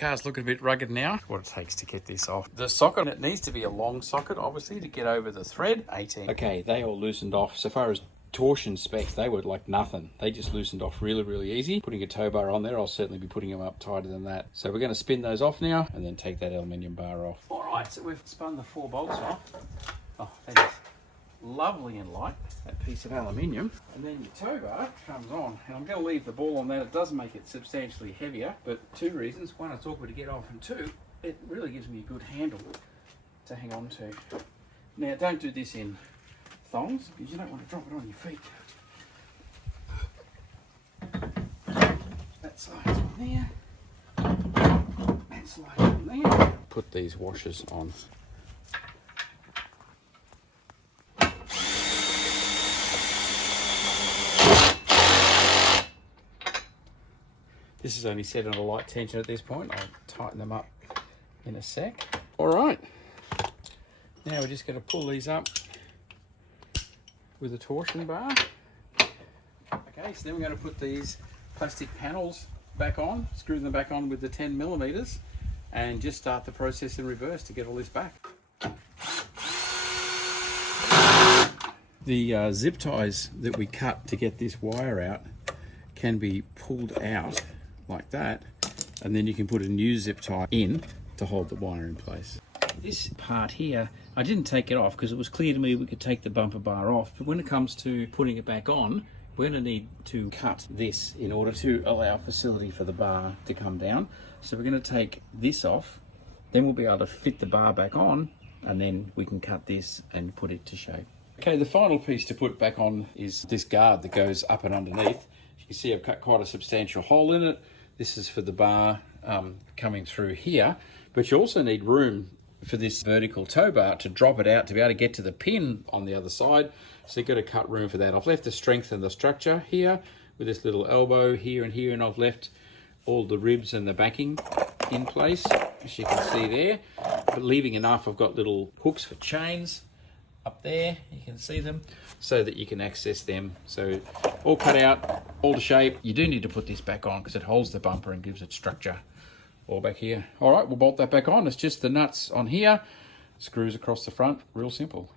car's looking a bit rugged now. What it takes to get this off. The socket, it needs to be a long socket, obviously, to get over the thread. 18. Okay, they all loosened off. So far as torsion specs, they were like nothing. They just loosened off really, really easy. Putting a tow bar on there, I'll certainly be putting them up tighter than that. So we're going to spin those off now and then take that aluminium bar off. All right, so we've spun the 4 bolts off. Oh, that is lovely and light, that piece of aluminium. And then your tow bar comes on, and I'm going to leave the ball on that. It does make it substantially heavier, but 2 reasons. 1, it's awkward to get off, and 2, it really gives me a good handle to hang on to. Now, don't do this in thongs, because you don't want to drop it on your feet. That slides on there. That slides on there. Put these washers on. This is only set on a light tension at this point. I'll tighten them up in a sec. All right. Now we're just going to pull these up with a torsion bar. Okay, so then we're going to put these plastic panels back on, screw them back on with the 10mm, and just start the process in reverse to get all this back. The zip ties that we cut to get this wire out can be pulled out like that, and then you can put a new zip tie in to hold the wire in place. This part here, I didn't take it off because it was clear to me we could take the bumper bar off, but when it comes to putting it back on, we're going to need to cut this in order to allow facility for the bar to come down. So we're going to take this off, then we'll be able to fit the bar back on, and then we can cut this and put it to shape. Okay, the final piece to put back on is this guard that goes up and underneath. You can see I've cut quite a substantial hole in it. This is for the bar coming through here, but you also need room for this vertical tow bar to drop it out to be able to get to the pin on the other side. So you've got to cut room for that. I've left to strengthen the structure here with this little elbow here, and I've left all the ribs and the backing in place, as you can see there, but leaving enough. I've got little hooks for chains up there, you can see them, so that you can access them. So all cut out, all to shape. You do need to put this back on because it holds the bumper and gives it structure. All back here. All right, we'll bolt that back on. It's just the nuts on here, screws across the front, real simple.